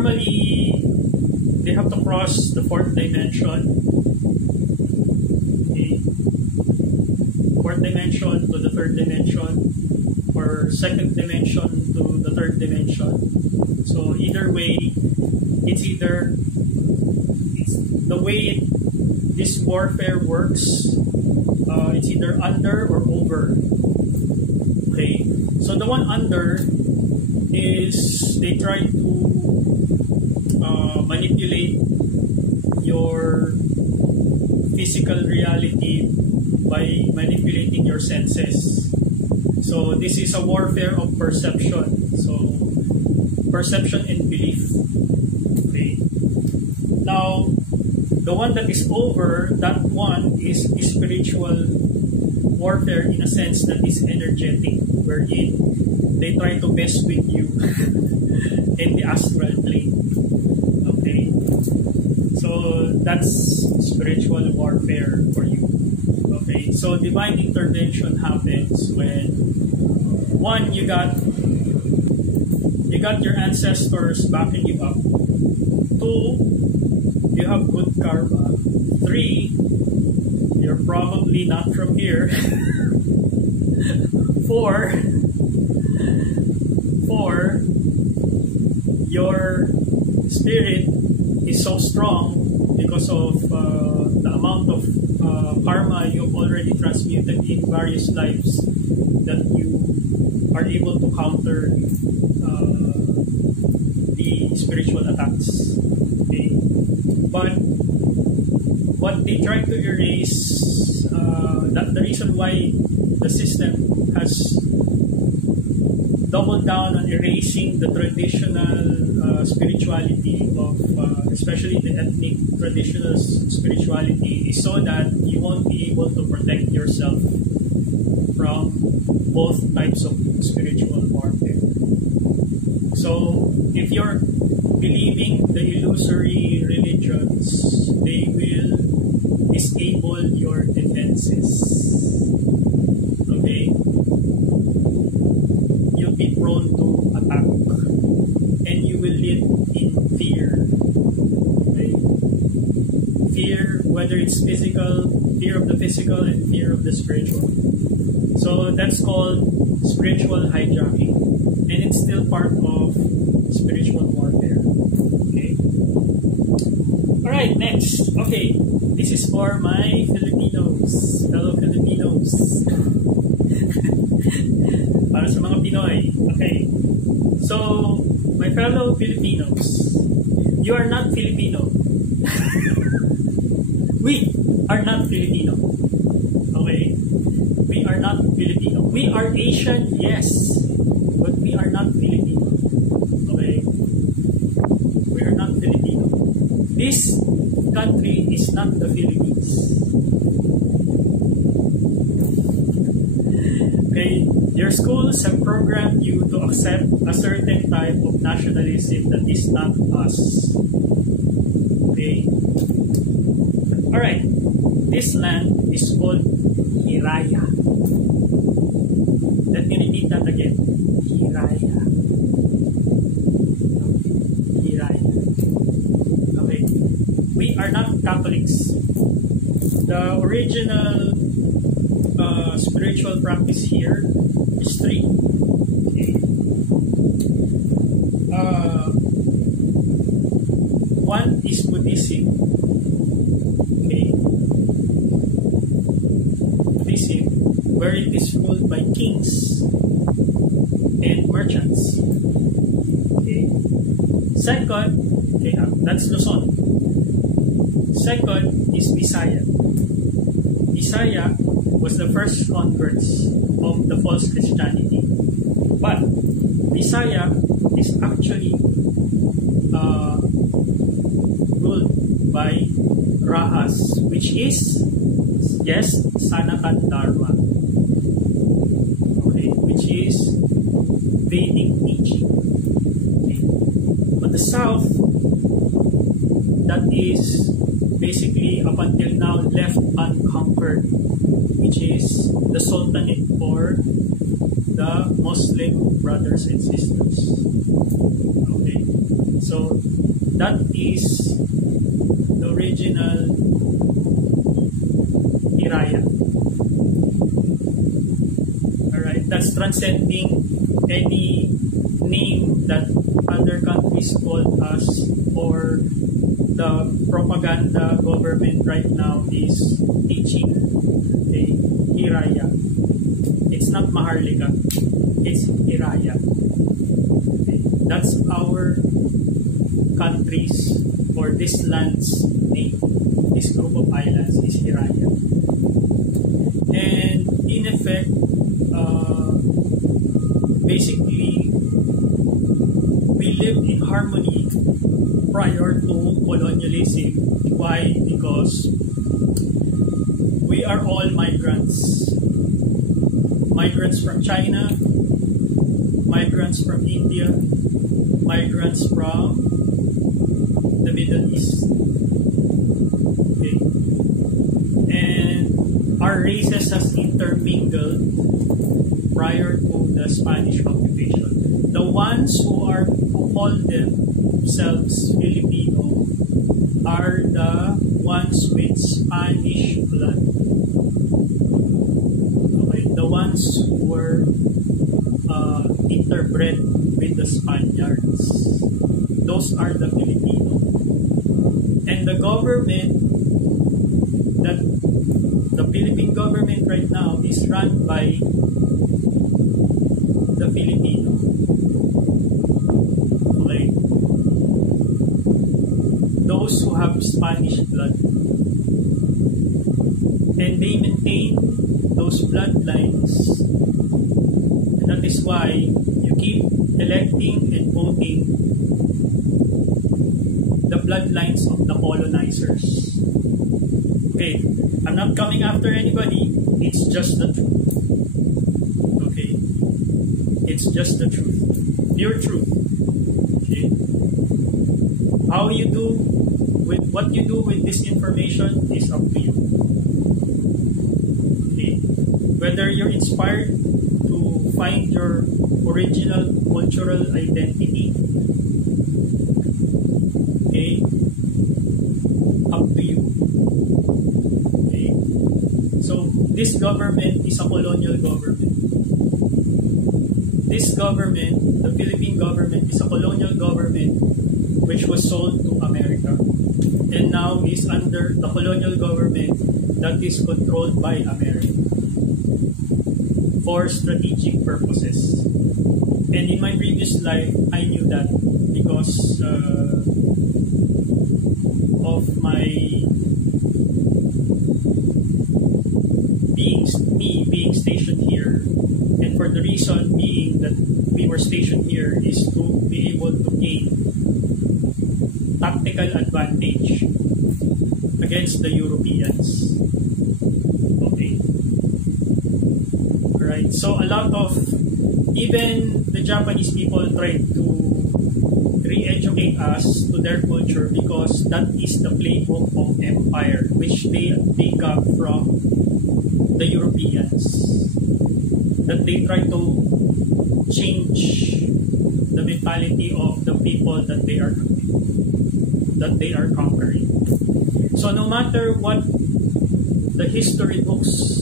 normally they have to cross the fourth dimension. Okay. Fourth dimension to the third dimension, or second dimension to the third dimension. So either way, it's the way this warfare works. It's either under or over. Okay, so the one under is they try to manipulate your physical reality by manipulating your senses. So this is a warfare of perception. So perception and belief. Okay. Now, the one that is over, that one is spiritual warfare in a sense that is energetic, wherein they try to mess with you in the astral plane. Okay. So that's spiritual warfare for you. Okay. So divine intervention happens when, one, you got your ancestors backing you up. Two, you have good karma. Three, you're probably not from here. Four, your spirit is so strong because of the amount of karma you've already transmuted in various lives that you are able to counter the spiritual attacks. Okay? But what they try to erase, the reason why the system has doubled down on erasing the traditional spirituality of, especially the ethnic traditional spirituality, is so that you won't be able to protect yourself from both types of spiritual warfare. So if you're believing the illusory religions, they will disable your defenses. Okay? You'll be prone to attack, and you will live in fear. Okay? Fear, whether it's physical, fear of the physical, and fear of the spiritual. So that's called spiritual hijacking, and it's still part of spiritual warfare. Okay. All right. Next. Okay. This is for my Filipinos, fellow Filipinos. Para sa mga Pinoy. Okay. So, my fellow Filipinos, you are not Filipino. We are not Filipino. Okay? We are not Filipino. We are Asian, yes, but we are not Filipino. Okay? We are not Filipino. This country is not the Philippines. Okay? Your schools have programmed you to accept a certain type of nationalism that is not us. Okay? Alright. This land is called Hiraya. Let me repeat that again. Hiraya. Hiraya. Okay. We are not Catholics. The original spiritual practice here is three. Okay. One is Buddhism. Okay. Buddhism, where it is ruled by kings and merchants. Okay. Second, okay, that's Luzon. Second is Visaya. Visaya was the first converts of the false Christianity. But Visaya is actually ruled by Rahas, which is, yes, Sanatan Dharma. Okay, which is Vedic teaching. Okay. But the south, that is basically up until now left unconquered, which is the Sultanate or the Muslim brothers and sisters. Okay. So that is the original Hiraya. Alright, that's transcending any name that other countries call us, or the propaganda government right now is teaching. Okay, Hiraya. It's not Maharlika, it's Hiraya. Okay, that's our country's, or this land's name. This group of islands is Hiraya. And in effect, basically, we lived in harmony prior to colonialism. Why? Because we are all migrants. Migrants from China, migrants from India, migrants from the Middle East. Okay. And our races has intermingled prior to the Spanish occupation. The ones who call themselves Filipino are the ones with Spanish blood. Okay, the ones who were interbred with the Spaniards. Those are the Filipino. And the government, that the Philippine government right now is run by the Filipino. Okay? Those who have Spanish blood. And they maintain those bloodlines. And that is why you keep electing and voting the bloodlines of the colonizers. Okay, I'm not coming after anybody. It's just the truth. Okay, it's just the truth, pure truth. Okay, how you do with what you do with this information is up to you. Okay, whether you're inspired to find your original cultural identity, okay, up to you. Okay, so this government is a colonial government. This government, the Philippine government, is a colonial government which was sold to America and now is under the colonial government that is controlled by America for strategic purposes. And in my previous life, I knew that because of my being stationed here, and for the reason being that we were stationed here is to be able to gain tactical advantage against the Europeans. Okay. Alright, so a lot of, even the Japanese people tried to re-educate us to their culture because that is the playbook of empire which they got from the Europeans, that they try to change the mentality of the people that they are conquering. So no matter what the history books